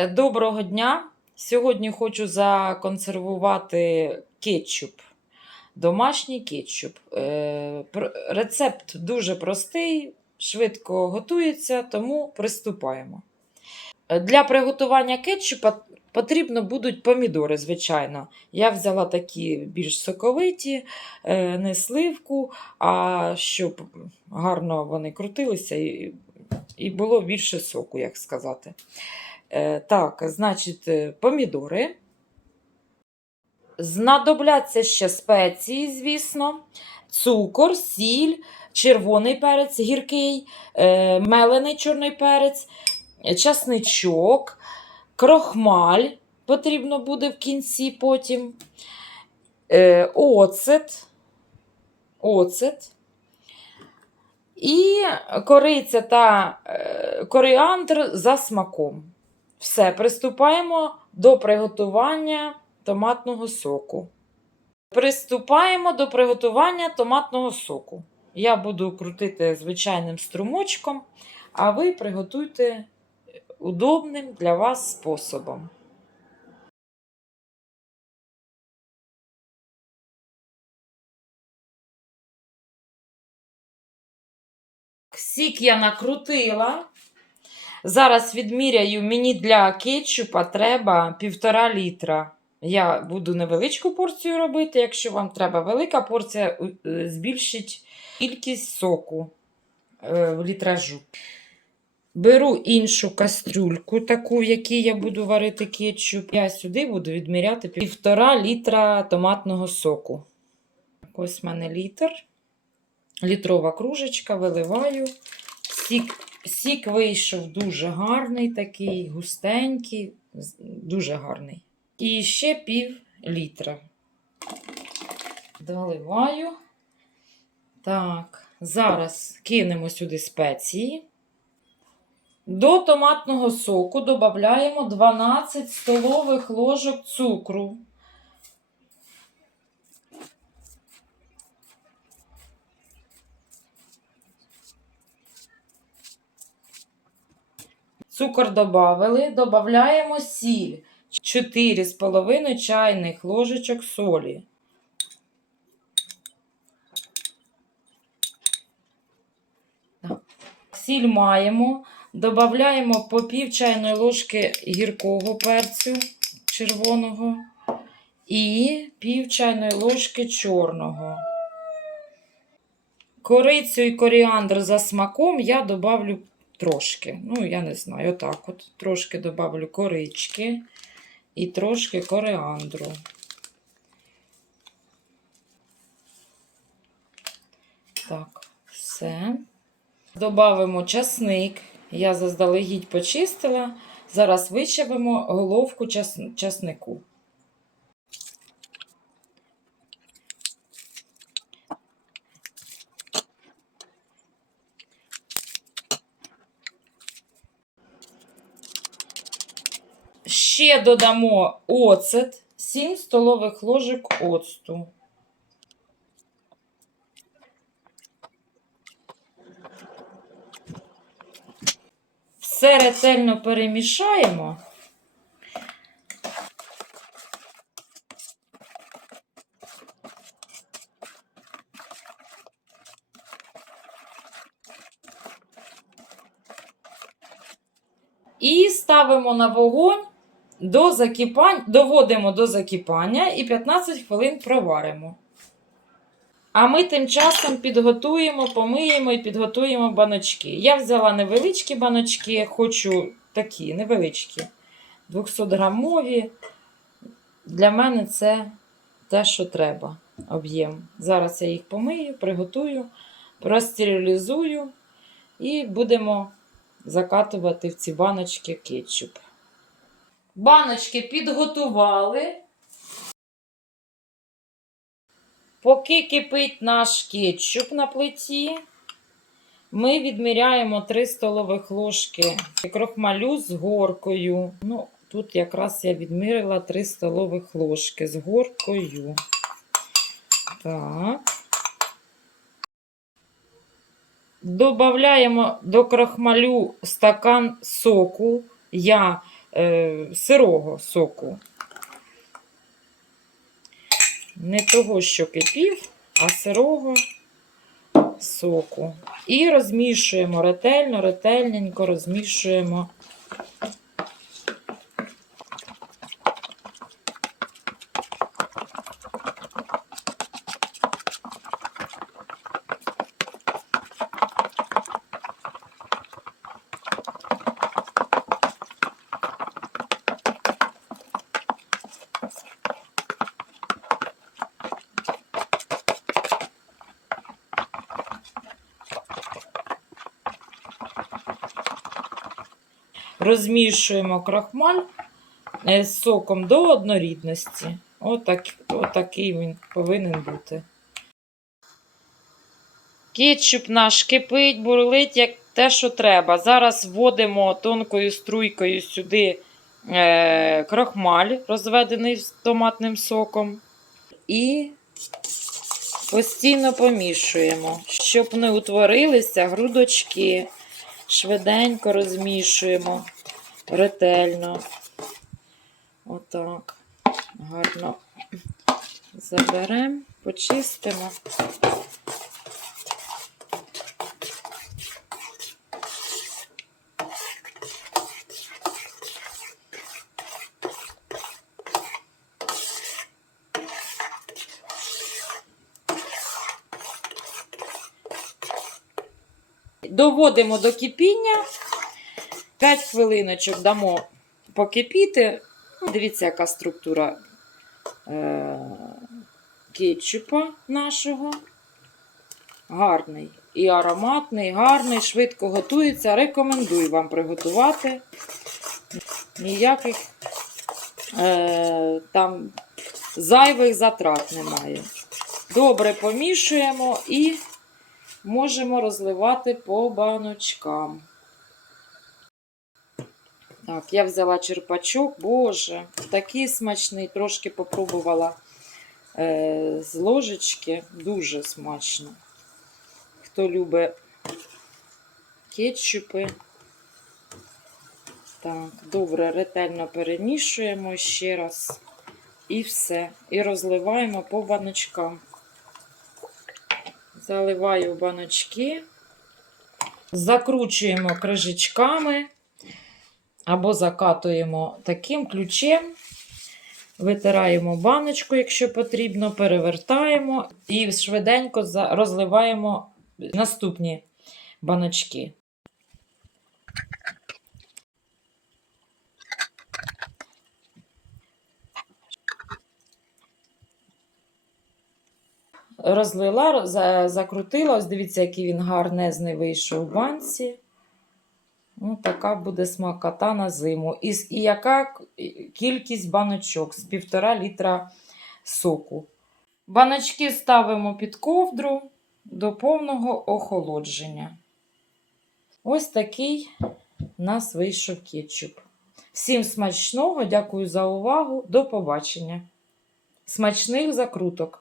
Е, Доброго дня! Сьогодні хочу законсервувати кетчуп. Домашній кетчуп. Е, Рецепт дуже простий, швидко готується, тому приступаємо. Е, Для приготування кетчупа потрібно будуть помідори, звичайно. Я взяла такі більш соковиті, не сливку, а щоб гарно вони крутилися і було більше соку, як сказати. Е, Так, значить, е, помідори. Знадобляться ще спеції, звісно, цукор, сіль, червоний перець гіркий, е, мелений чорний перець, часничок, крохмаль потрібно буде в кінці потім, оцет, оцет. І кориця та коріандр за смаком. Все, приступаємо до приготування томатного соку. Приступаємо до приготування томатного соку. Я буду крутити звичайним струмочком, а ви приготуйте удобним для вас способом. Сік я накрутила. Зараз відміряю, мені для кетчупа треба півтора літра. Я буду невеличку порцію робити. Якщо вам треба велика порція, е, збільшить кількість соку е, в літражу. Беру іншу кастрюльку, таку, в якій я буду варити кетчуп. Я сюди буду відміряти півтора літра томатного соку. Ось в мене літр. Літрова кружечка, виливаю. Сік Сік вийшов дуже гарний, такий густенький, дуже гарний. І ще пів літра. Доливаю. Так, зараз кинемо сюди спеції. До томатного соку додаємо 12 столових ложок цукру. Цукор додали, додаємо сіль 4,5 чайних ложечок солі. Сіль маємо, додаємо по пів чайної ложки гіркого перцю червоного і пів чайної ложки чорного. Корицю і коріандр за смаком я добавлю трошки. Ну, я не знаю, отак от. Трошки добавлю корички і трошки коріандру. Так, все. Добавимо часник. Я заздалегідь почистила. Зараз вичавимо головку час- часнику. Ще додамо оцет, 7 столових ложок оцту. Все ретельно перемішаємо. І ставимо на вогонь до закипання, доводимо до закипання і 15 хвилин проваримо. А ми тим часом підготуємо, помиємо і підготуємо баночки. Я взяла невеличкі баночки, хочу такі невеличкі, 200 грамові. Для мене це те, що треба. Об'єм. Зараз я їх помию, приготую, простерилізую і будемо закатувати в ці баночки кетчуп. Баночки підготували. Поки кипить наш кетчуп на плиті, ми відміряємо 3 столових ложки крохмалю з горкою. Ну, тут якраз я відмірила 3 столових ложки з горкою. Так. Добавляємо до крохмалю стакан соку. Я сирого соку. Не того, що кипів, а сирого соку. І розмішуємо ретельно, ретельненько розмішуємо. Розмішуємо крахмаль е, з соком до однорідності. Отак, отакий він повинен бути. Кетчуп наш кипить, бурлить, як те, що треба. Зараз вводимо тонкою струйкою сюди е, крахмаль, розведений з томатним соком. І постійно помішуємо, щоб не утворилися грудочки. Швиденько розмішуємо ретельно. Отак. Гарно заберемо, почистимо. Доводимо до кипіння. 5 хвилиночок дамо покипіти. Ну, Дивіться, яка структура е- кетчупа нашого. Гарний. І ароматний, гарний, швидко готується. Рекомендую вам приготувати. Ніяких е- там зайвих затрат немає. Добре помішуємо і можемо розливати по баночкам. Так, я взяла черпачок, боже, такий смачний, трошки попробувала е, з ложечки, дуже смачно. Хто любить кетчупи. Так, добре, ретельно перемішуємо ще раз. І все. І розливаємо по баночкам. Заливаю в баночки, закручуємо крижечками або закатуємо таким ключем, витираємо баночку, якщо потрібно, перевертаємо і швиденько розливаємо наступні баночки. Розлила, закрутила. Ось дивіться, який він гарнезний вийшов в банці. Ну, така буде смакота на зиму. І, і яка кількість баночок з півтора літра соку. Баночки ставимо під ковдру до повного охолодження. Ось такий у нас вийшов кетчуп. Всім смачного, дякую за увагу. До побачення. Смачних закруток!